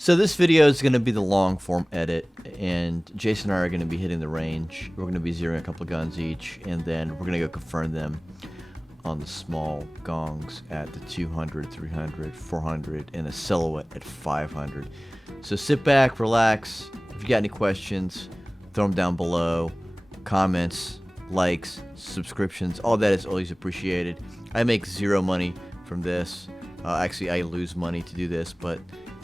So this video is going to be the long form edit, and Jason and I are going to be hitting the range. We're going to be zeroing a couple of guns each, and then we're going to go confirm them on the small gongs at the 200, 300, 400, and a silhouette at 500. So sit back, relax. If you got any questions, throw them down below. Comments, likes, subscriptions, all that is always appreciated. I make zero money from this. Actually, I lose money to do this, but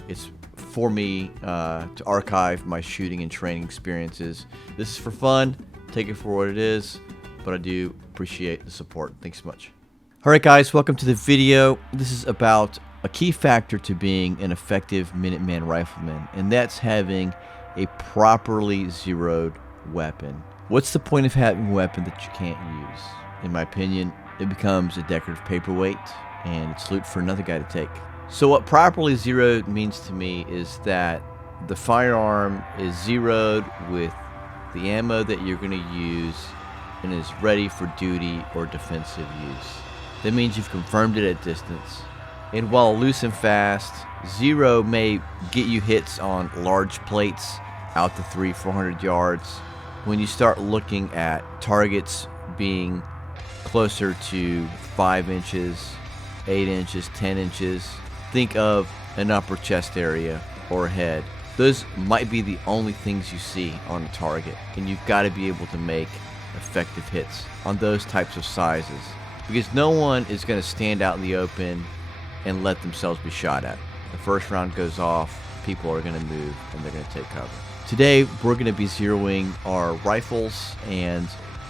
it's for me to archive my shooting and training experiences. This is for fun. Take it for what it is, but I do appreciate the support. Thanks so much. Alright guys, welcome to the video. This is about a key factor to being an effective Minuteman Rifleman, and that's having a properly zeroed weapon. What's the point of having a weapon that you can't use? In my opinion, it becomes a decorative paperweight, and it's loot for another guy to take. So what properly zeroed means to me is that the firearm is zeroed with the ammo that you're going to use and is ready for duty or defensive use. That means you've confirmed it at distance. And while loose and fast, zero may get you hits on large plates out to 300-400 yards. When you start looking at targets being closer to 5 inches, 8 inches, 10 inches, think of an upper chest area or a head. Those might be the only things you see on a target, and you've got to be able to make effective hits on those types of sizes, because no one is going to stand out in the open and let themselves be shot at. The first round goes off, people are going to move, and they're going to take cover. Today we're going to be zeroing our rifles, and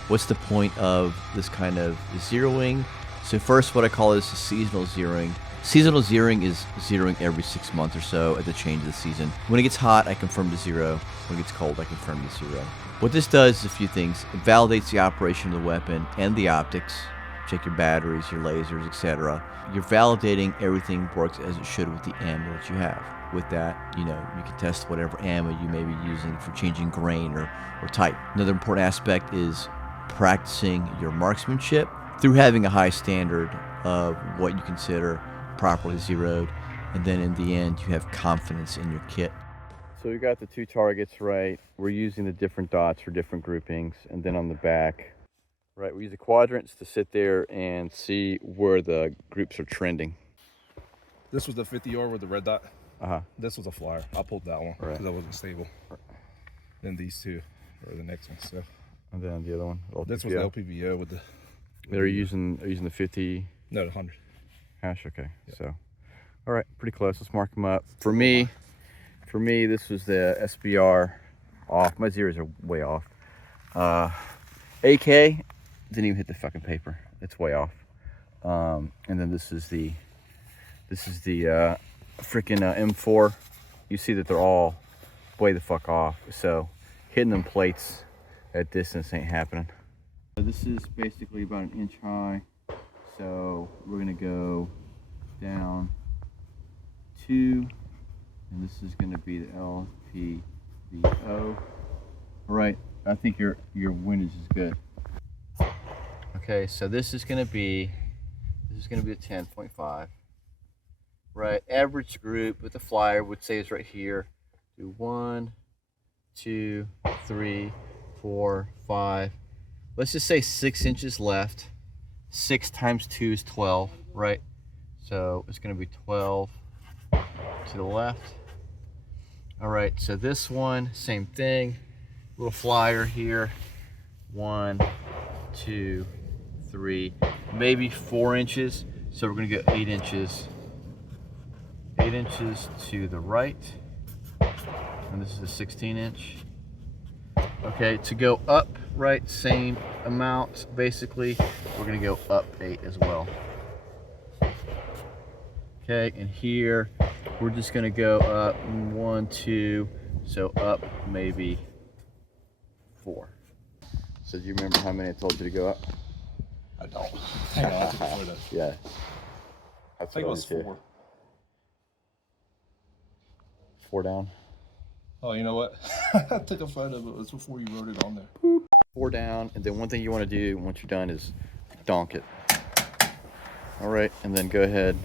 what's the point of this kind of zeroing? So first, what I call is seasonal zeroing. Seasonal zeroing is zeroing every 6 months or so at the change of the season. When it gets hot, I confirm to zero. When it gets cold, I confirm to zero. What this does is a few things. It validates the operation of the weapon and the optics. Check your batteries, your lasers, etc. You're validating everything works as it should with the ammo that you have. With that, you can test whatever ammo you may be using for changing grain or type. Another important aspect is practicing your marksmanship through having a high standard of what you consider properly zeroed, and then in the end you have confidence in your kit. So we got the two targets right. We're using the different dots for different groupings, and then on the back, right, we use the quadrants to sit there and see where the groups are trending. This was the 50-yard with the red dot. This was a flyer. I pulled that one because that wasn't stable. Then these two are the next one. So, and then the other one. This was the LPVO with the. They're using the 50. No, the 100. Hash. Okay. Yeah. So, all right, pretty close. Let's mark them up. For me, this was the SBR off. My zeros are way off. AK didn't even hit the fucking paper. It's way off. And then this is the freaking M4. You see that they're all way the fuck off. So hitting them plates at distance ain't happening. So this is basically about an inch high. So we're gonna go down 2, and this is gonna be the LPVO. All right, I think your windage is good. Okay, so this is gonna be a 10.5. Right, average group with the flyer would say is right here. Do 1, 2, 3, 4, 5. Let's just say 6 inches left. 6 times 2 is 12, right? So it's going to be 12 to the left. All right, so this one, same thing. Little flyer here. 1, 2, 3, maybe 4 inches. So we're going to go 8 inches. 8 inches to the right. And this is a 16-inch. Okay, to go up, right, same amount, basically. We're gonna go up 8 as well. Okay, and here, we're just gonna go up 1, 2, so up maybe 4. So do you remember how many I told you to go up? I don't. Hang on, I took a photo. Yeah. I think it was 4. 4 down. Oh, you know what? I took a photo, but it was before you wrote it on there. 4 down, and then one thing you want to do once you're done is donk it. All right, and then go ahead,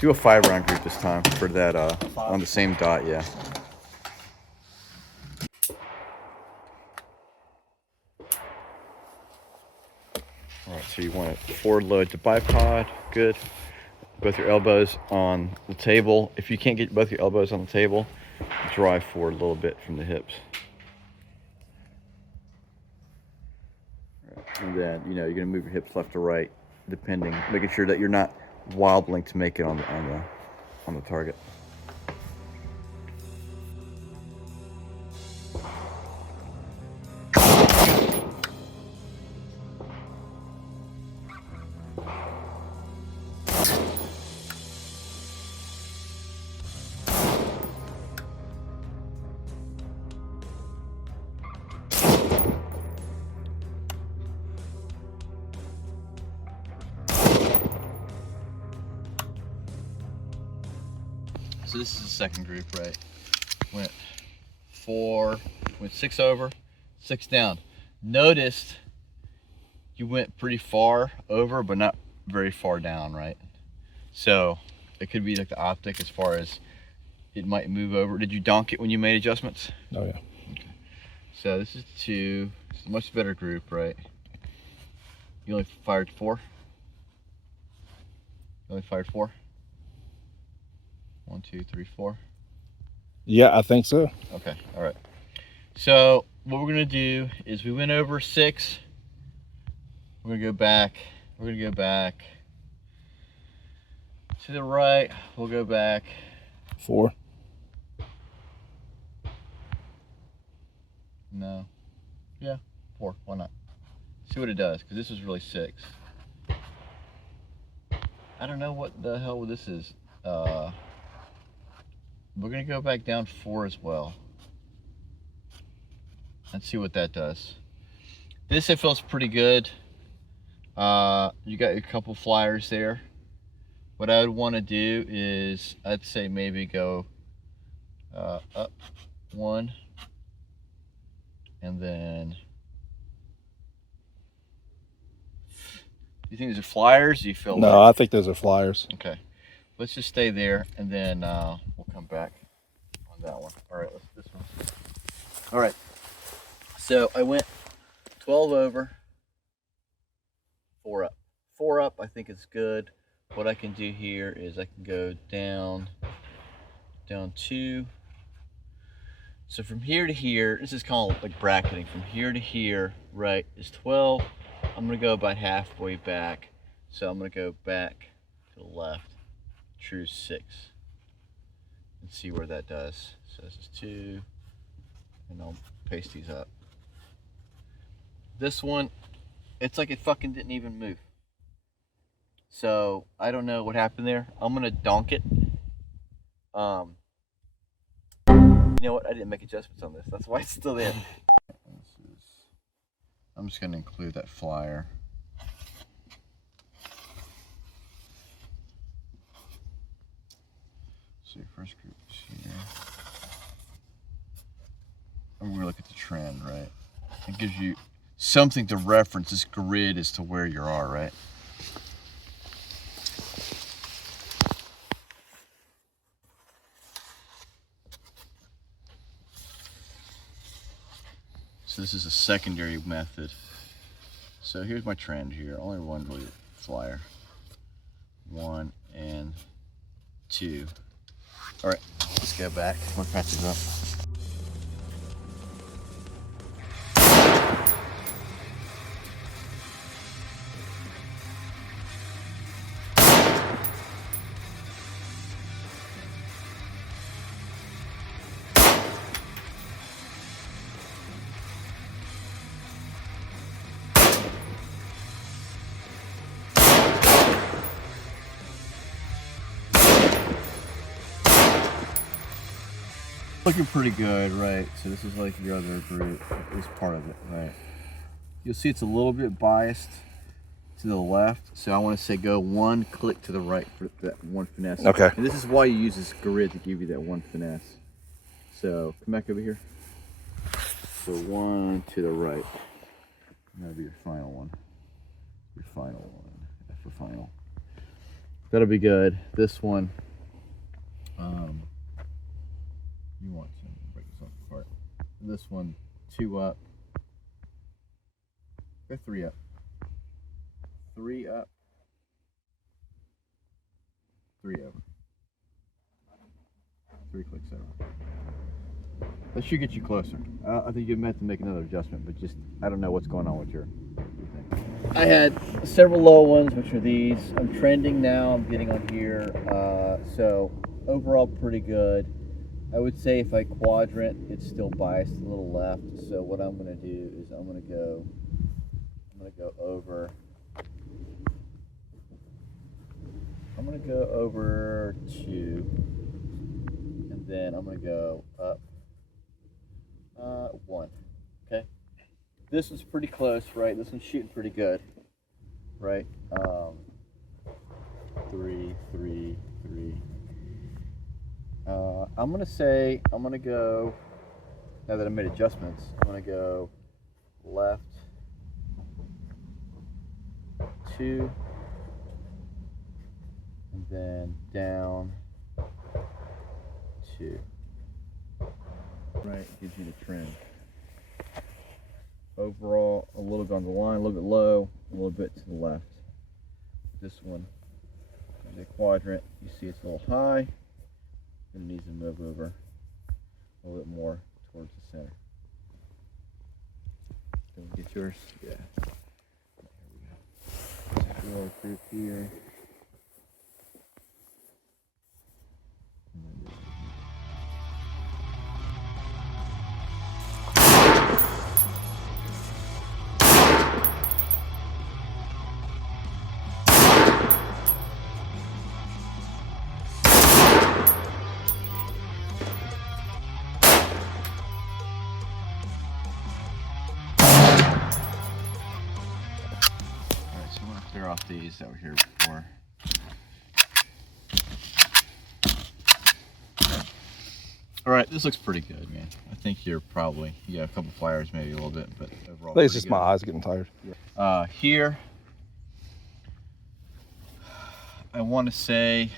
Do a 5-round group this time for that on the same dot, yeah. All right, so you want to forward load to bipod, good. Both your elbows on the table. If you can't get both your elbows on the table, drive forward a little bit from the hips. And then, you know, you're gonna move your hips left to right, depending, making sure that you're not wobbling to make it on the target. So this is the second group, right? Went 6 over, 6 down. Noticed you went pretty far over, but not very far down, right? So it could be like the optic as far as it might move over. Did you donk it when you made adjustments? Oh yeah. Okay. So this is 2. It's a much better group, right? You only fired 4? You only fired 4? 1, 2, 3, 4. Yeah, I think so. Okay, all right. So what we're gonna do is we went over 6. We're gonna go back. We're gonna go back to the right. We'll go back 4. No. Yeah, 4. Why not? See what it does, because this was really 6. I don't know what the hell this is. We're gonna go back down 4 as well. Let's see what that does. This, it feels pretty good. You got a couple flyers there. What I would want to do is, I'd say maybe go up 1, and then. Do you think these are flyers? Do you feel? No, I think those are flyers. Okay, let's just stay there, and then we'll come back on that one. All right, let's do this one. All right. So I went 12 over, 4 up. 4 up, I think it's good. What I can do here is I can go down 2. So from here to here, this is called like bracketing. From here to here, right, is 12. I'm gonna go about halfway back. So I'm gonna go back to the left, true 6. And see where that does. So this is 2, and I'll paste these up. This one, it's like it fucking didn't even move. So I don't know what happened there. I'm gonna donk it. You know what? I didn't make adjustments on this. That's why it's still there. I'm just gonna include that flyer. So your first group is here. I'm gonna look at the trend, right? It gives you something to reference this grid as to where you are, right? So this is a secondary method. So here's my trend here. Only one really flyer. 1 and 2. All right, let's go back. We'll patch it up. Looking pretty good, right? So this is like your other group, at least part of it, right? You'll see it's a little bit biased to the left, so I want to say go 1 click to the right for that 1 finesse. Okay. And this is why you use this grid to give you that 1 finesse. So come back over here. So 1 to the right. That'll be your final one. Your final one. F for final. That'll be good. This one, you want to break this off apart. This one, 2 up. Go 3 up. 3 up. 3 over. 3 clicks over. That should get you closer. I think you meant to make another adjustment, but just, I don't know what's going on with your thing. I had several low ones, which are these. I'm trending now. I'm getting on here. So overall, pretty good. I would say if I quadrant, it's still biased a little left. So what I'm going to do is I'm going to go over. I'm going to go over 2, and then I'm going to go up 1. Okay. This is pretty close, right? This one's shooting pretty good, right? 3, 3, 3. I'm going to say, I'm going to go, now that I made adjustments, I'm going to go left 2, and then down 2. Right, gives you the trend. Overall, a little bit on the line, a little bit low, a little bit to the left. This one is a quadrant. You see it's a little high. It needs to move over a little bit more towards the center. Can we get yours? Yeah. Here we go. Go through here. Clear off these that were here before. All right, this looks pretty good, man. I think you're probably, a couple flyers, maybe a little bit, but overall. I think it's just my eyes getting tired. Here, I want to say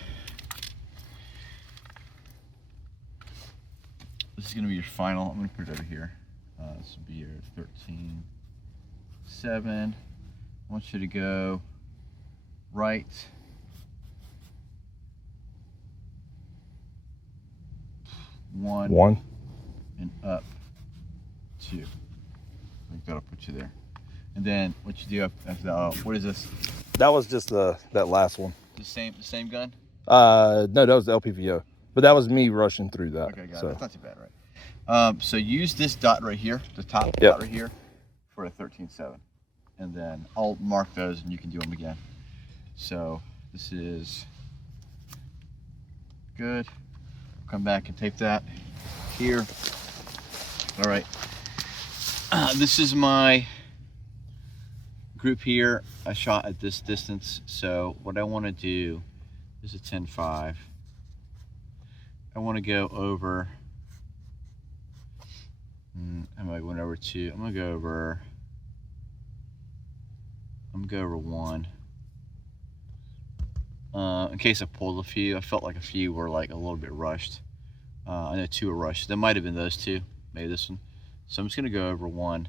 this is going to be your final. I'm going to put it over here. This will be your 13.7. I want you to go right 1 and up 2. I think that'll put you there. And then what you do after that, what is this? That was just that last one. The same gun? No, that was the LPVO. But that was me rushing through that. Okay, got it. That's not too bad, right? So use this dot right here, the top dot right here, for a 13.7. And then I'll mark those and you can do them again. So this is good. Come back and tape that here. All right. This is my group here. I shot at this distance. So what I want to do is a 10.5. I want to go over. I might went over 2. I'm gonna go over 1. In case I pulled a few, I felt like a few were like a little bit rushed. I know 2 were rushed. That might have been those 2, maybe this one. So I'm just gonna go over 1,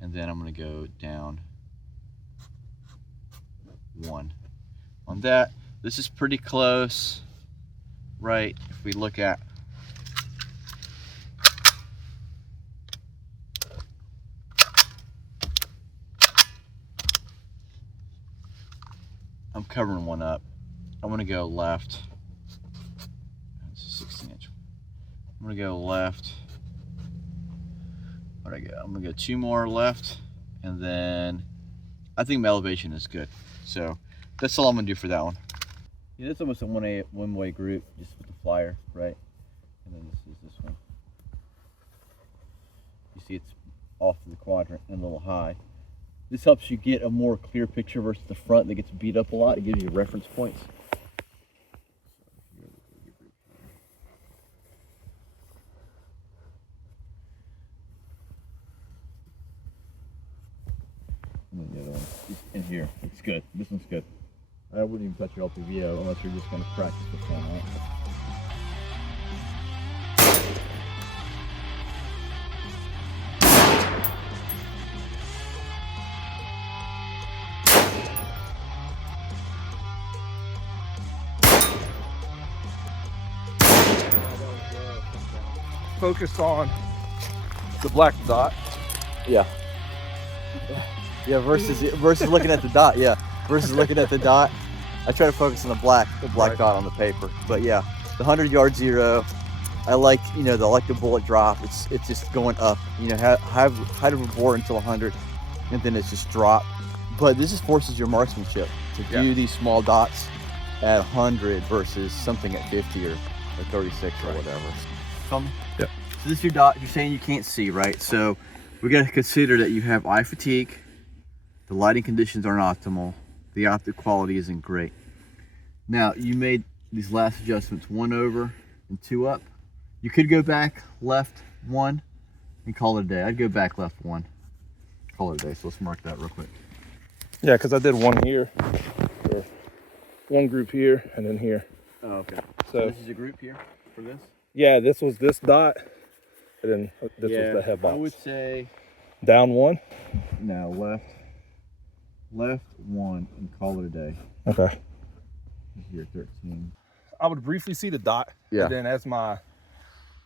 and then I'm gonna go down 1. On that, this is pretty close, right? If we look at I'm covering 1 up. I'm gonna go left. That's a 16-inch. I'm gonna go left. Where'd I go? I'm gonna go 2 more left, and then I think my elevation is good. So that's all I'm gonna do for that one. Yeah, that's almost a one-way group, just with the flyer, right? And then this is this one. You see, it's off to the quadrant and a little high. This helps you get a more clear picture versus the front that gets beat up a lot. It gives you reference points. And then the other one is in here. It's good. This one's good. I wouldn't even touch your LPVO unless you're just going to practice the front, right? Focus on the black dot. Yeah. Yeah, versus looking at the dot, yeah. Versus looking at the dot. I try to focus on the black Right. dot on the paper. But yeah, the 100-yard zero, I like, you know, the bullet drop. It's just going up, you know, height of a bore until 100, and then it's just drop. But this just forces your marksmanship to do these small dots at 100 versus something at 50 or 36 or whatever. Yep. So this is your dot. You're saying you can't see, right? So we got to consider that you have eye fatigue. The lighting conditions aren't optimal. The optic quality isn't great. Now, you made these last adjustments, 1 over and 2 up. You could go back left 1 and call it a day. I'd go back left 1, call it a day. So let's mark that real quick. Yeah, because I did one here, or one group here, and then here. Oh, okay. So this is a group here for this? Yeah, this was this dot, and then this was the head box. I would say down 1. No, left 1 and call it a day. Okay. Here, 13. I would briefly see the dot. Yeah. And then as my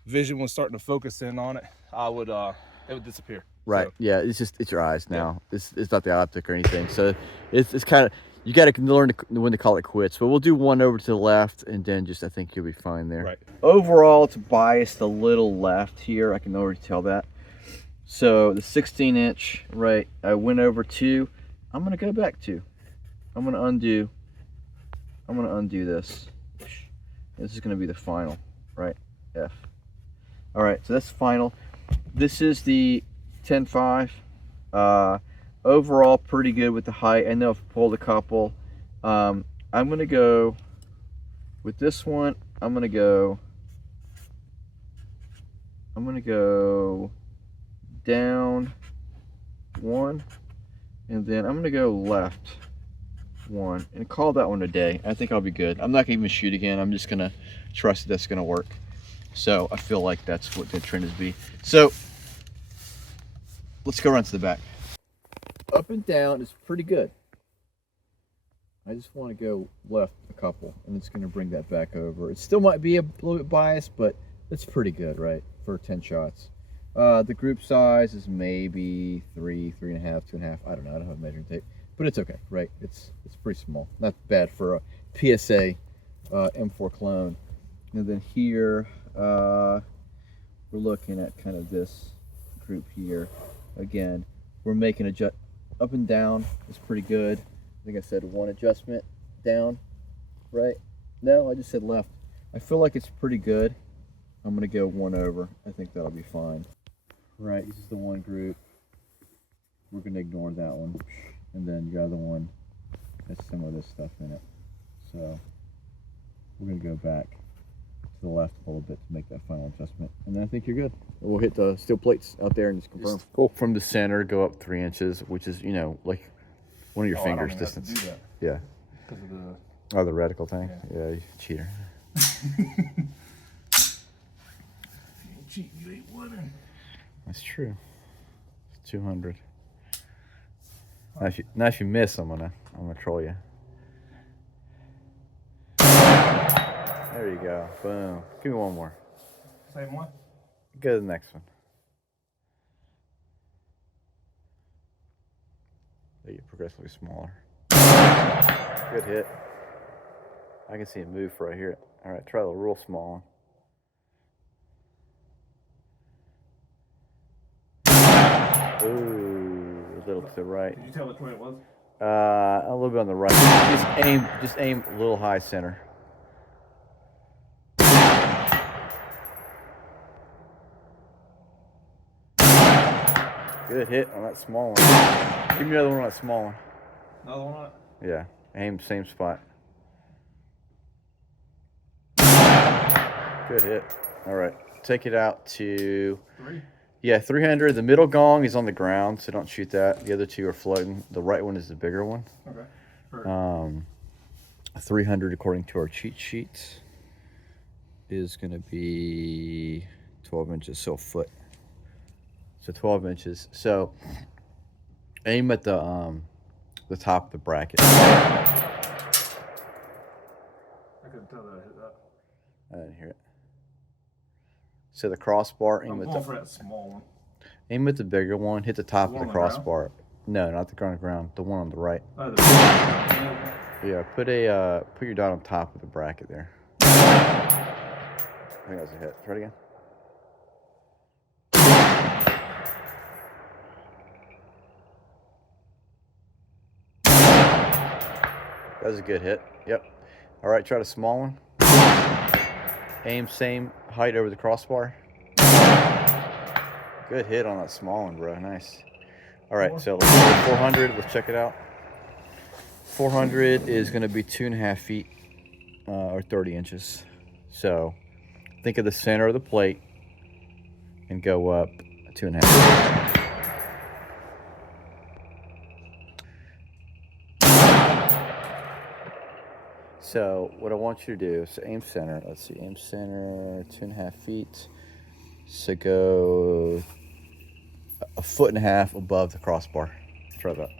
vision was starting to focus in on it, it would disappear. Right. So, yeah. It's your eyes now. Yeah. It's not the optic or anything. So it's kind of, you got to learn when to call it quits. But we'll do 1 over to the left, and then I think you'll be fine there. Right. Overall, it's biased a little left here. I can already tell that. So the 16-inch, right? I went over 2. I'm gonna go back 2. I'm gonna undo this. This is gonna be the final, right? F. All right. So that's final. This is the 10.5. Overall, pretty good with the height. I know I've pulled a couple. I'm gonna go with this one. I'm gonna go down 1, and then I'm gonna go left 1 and call that one a day. I think I'll be good. I'm not gonna even shoot again. I'm just gonna trust that's gonna work. So I feel like that's what the trend is be. So let's go around to the back. Up and down is pretty good. I just want to go left a couple, and it's going to bring that back over. It still might be a little bit biased, but it's pretty good, right, for 10 shots. The group size is maybe 3, 3.5, 2.5. I don't know. I don't have a measuring tape, but it's okay, right? It's pretty small. Not bad for a PSA M4 clone. And then here, we're looking at kind of this group here. Again, we're making up and down is pretty good. I think I said 1 adjustment down, right? No, I just said left. I feel like it's pretty good. I'm gonna go 1 over. I think that'll be fine. Right, this is the one group. We're gonna ignore that one. And then the other one has some of this stuff in it. So we're gonna go back to the left a little bit to make that final adjustment. And then I think you're good. We'll hit the steel plates out there and just confirm. Cool. From the center, go up 3 inches, which is, you know, like one of your fingers I don't distance. have to do that Yeah. because of the... Oh, the reticle thing? Yeah, you cheater. You ain't cheating, you ain't winning. That's true. It's 200. Now if you miss, I'm gonna troll you. There you go. Boom. Give me one more. Same one? Go to the next one. They get progressively smaller. Good hit. I can see it move right here. All right, try the real small one. Ooh, a little to the right. Did you tell which one it was? A little bit on the right. Just aim a little high center. Good hit on that small one. Give me another one on that small one. Another one on it? Yeah, aim same spot. Good hit. All right, take it out to 3? Yeah, 300. The middle gong is on the ground, so don't shoot that. The other two are floating. The right one is the bigger one. Okay. Perfect. 300 according to our cheat sheets is going to be 12 inches, so a foot. So 12 inches. So aim at the top of the bracket. I couldn't tell that I hit that. I didn't hear it. So the crossbar, I'm going for that small one. Aim at the bigger one. Hit the top of the crossbar. No, not the ground. The one on the right. Oh, yeah, put your dot on top of the bracket there. I think that was a hit. Try it again. That was a good hit. Yep. All right, try the small one. Aim same height over the crossbar. Good hit on that small one, bro. Nice. All right, so let's go 400. Let's check it out. 400 is going to be 2.5 feet or 30 inches. So think of the center of the plate and go up 2.5 feet. So what I want you to do is aim center. Let's see, aim center, 2.5 feet. So go 1.5 feet above the crossbar. Try that.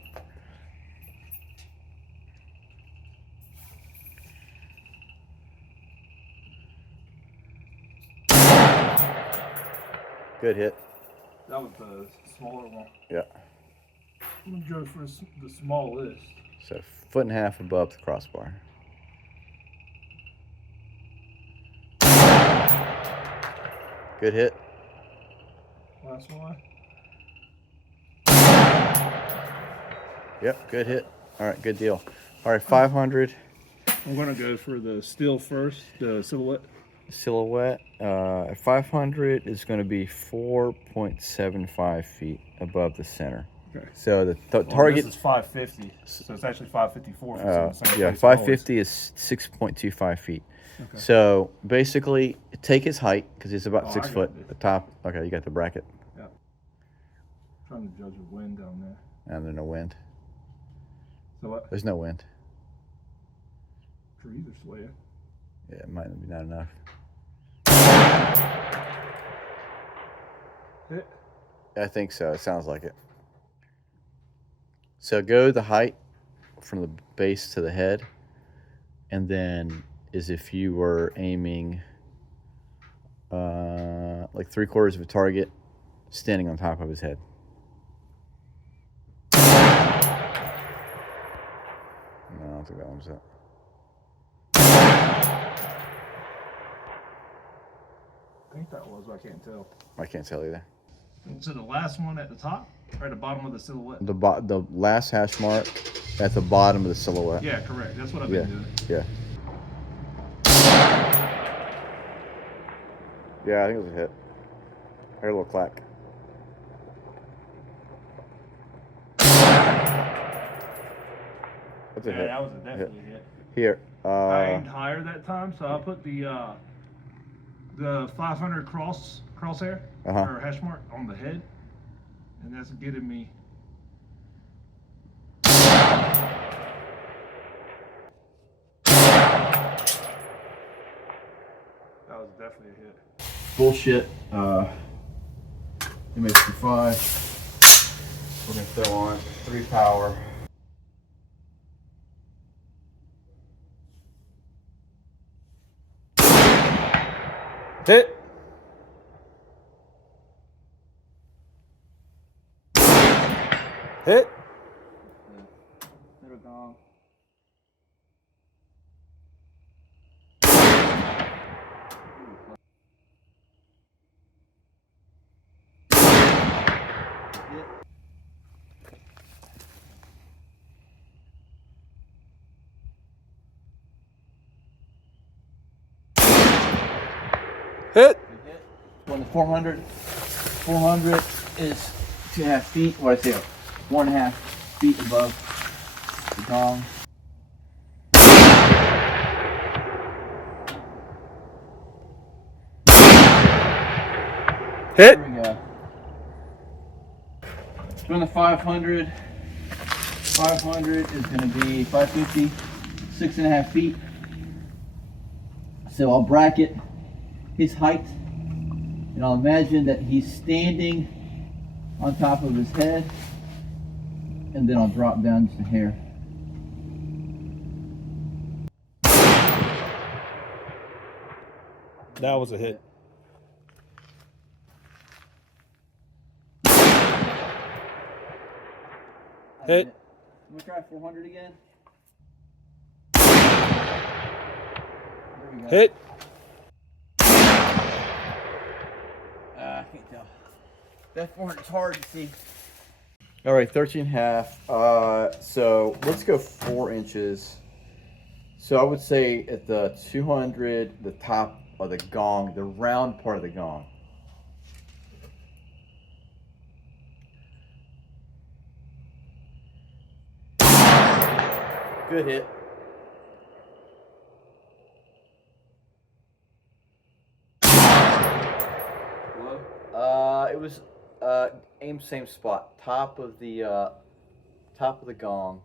Good hit. That was the smaller one. Yeah. I'm going to go for the smallest. So 1.5 feet above the crossbar. Good hit. Last one. Yep, good hit. All right, good deal. All right, 500. I'm going to go for the still first, the silhouette. Silhouette. 500 is going to be 4.75 feet above the center. Okay. So the target. This is 550, so it's actually 554. Yeah, 550 is 6.25 feet. Okay. So basically, take his height because he's about 6 foot. The top. Okay, you got the bracket. Yeah. Trying to judge the wind down there. And there's no wind. So what? There's no wind. Trees are swaying. Yeah, it might be not enough. Hit? I think so. It sounds like it. So go the height from the base to the head, and then is if you were aiming like 3/4 of a target standing on top of his head. No, I don't think that one's it. I think that was, but I can't tell. I can't tell either. So the last one at the top or at the bottom of the silhouette? The last hash mark at the bottom of the silhouette. Yeah, correct. That's what I've been doing. Yeah. Yeah, I think it was a hit. I heard a little clack. That's a hit. That was definitely a hit. Here. I aimed higher that time, so I put the 500 crosshair or hash mark on the head, and that's getting me. That was definitely a hit. Bullshit. MH5. We're gonna throw on 3 power. Hit. Hit. Little gong. Hit. On the 400. 400 is 2.5 feet. What did I say? 1.5 feet above the gong. Hit. There we go. From the 500. 500 is going to be 550. 6.5 feet. So I'll bracket his height, and I'll imagine that he's standing on top of his head, and then I'll drop down just a hair. That was a hit. Hit. We'll try 400 again. There we go. Hit. I can't tell. That 400 is hard to see. All right, 13.5. So let's go 4 inches. So I would say at the 200, the top of the gong, the round part of the gong. Good hit. It was aim same spot, top of the gong,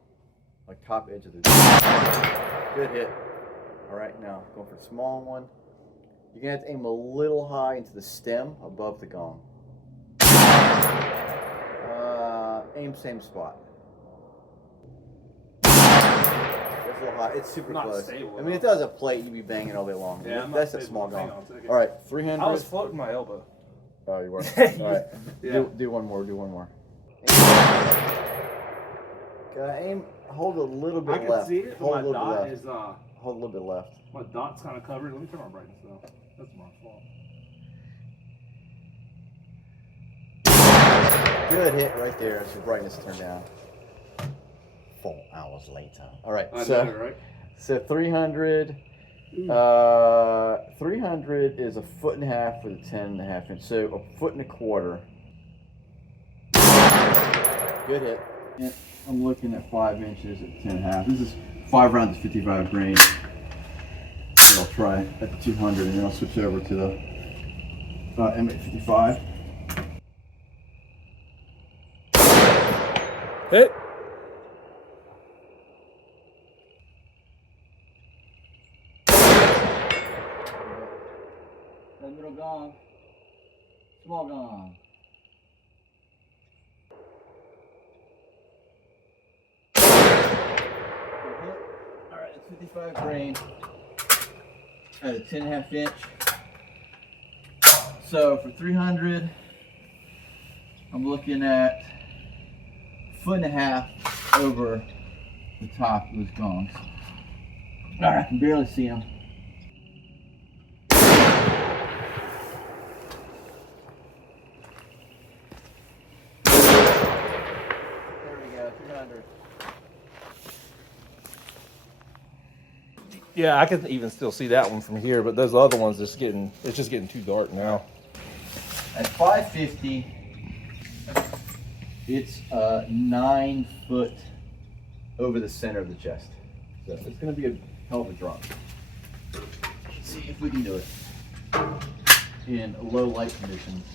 like top edge of the gong. Good hit. All right, now going for a small one. You're gonna have to aim a little high into the stem above the gong. Aim same spot. It's a little high. It's super close. Stable, I mean, if that was a plate, you'd be banging all day long. Yeah, that's a small gong. All right, 300. I was floating my elbow. Oh, you were. All right. Yeah. Do one more. Do one more. Aim. Hold a little bit I can left. see it. Hold My a little dot bit left. is Hold a little bit left. my dot's kind of covered. Let me turn my brightness down. That's my fault. Good hit right there. So brightness turned down. 4 hours later. All right. I So know, right? so 300. 300 is a 1.5 with a 10.5 inch. So a 1.25 feet. Good hit. And I'm looking at 5 inches at 10.5. This is 5 rounds of 55 grain. So I'll try at the 200, and then I'll switch over to the M855. Hit. The middle gong. Small gong. Alright, it's 55 grain at a 10.5 inch. So for 300, I'm looking at 1.5 feet over the top of those gongs. Alright, I can barely see them. There we go, 300. Yeah, I can even still see that one from here, but those other ones it's just getting too dark now. At 550, it's 9 foot over the center of the chest. So it's going to be a hell of a drop. Let's see if we can do it in low light conditions.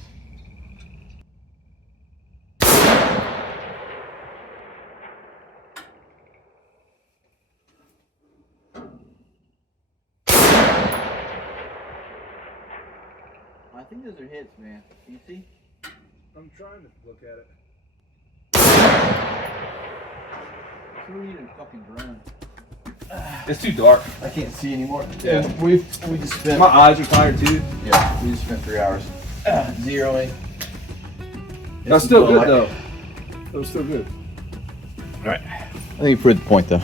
I think those are hits, man. Can you see? I'm trying to look at it. So we need a fucking drone. It's too dark. I can't see anymore. Yeah. We just spent. My eyes are tired too. Yeah, we just spent 3 hours zeroing. That's still good though. That was still good. All right. I think you proved the point though.